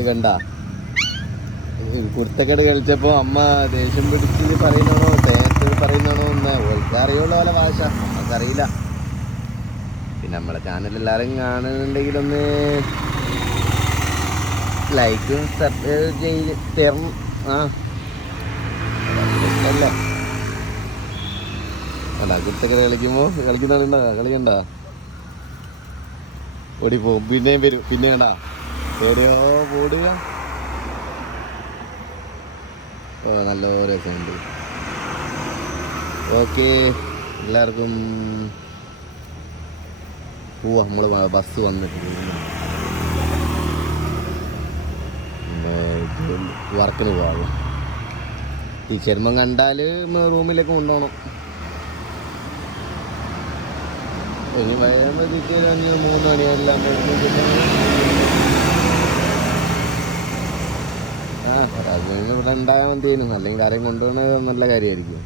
ഇത് കണ്ട കുർത്തക്കേട് കളിച്ചപ്പോൾ അമ്മ ദേഷ്യം പിടിച്ച് പറയുന്നതാണോ തേച്ചത് പറയുന്നതാണോ എന്ന് ഓൾക്ക് അറിയുള്ളൂ പോലെ ഭാഷ, നമുക്കറിയില്ല. പിന്നെ നമ്മളെ ചാനൽ എല്ലാവരും കാണുന്നുണ്ടെങ്കിലൊന്ന് ലൈക്കും സബ്സ്ക്രൈബ് ചെയ്ത് തരണം. അല്ലേ അല്ല കുർത്തക്കേട് കളിക്കുന്നുണ്ടോ കളിക്കണ്ട, ഓടിപ്പോവും, പിന്നെയും വരും, പിന്നെ കണ്ടാ എവിടെയോ ഓടുക. നല്ല രസമുണ്ട്. ഓക്കെ, എല്ലാവർക്കും പോവാ. നമ്മൾ ബസ് വന്നിട്ട് വർക്കിന് പോവാം. ഈ ചർമ്മം കണ്ടാൽ റൂമിലേക്ക് കൊണ്ടുപോകണം. ഇനി വരുമ്പോഴത്തേക്ക് 3 മണിയെല്ലാം അത് ഇവിടെ ഉണ്ടായാൽ മതിയേനും, അല്ലെങ്കിൽ ആരെയും കൊണ്ടുപോകണത് നല്ല കാര്യമായിരിക്കും.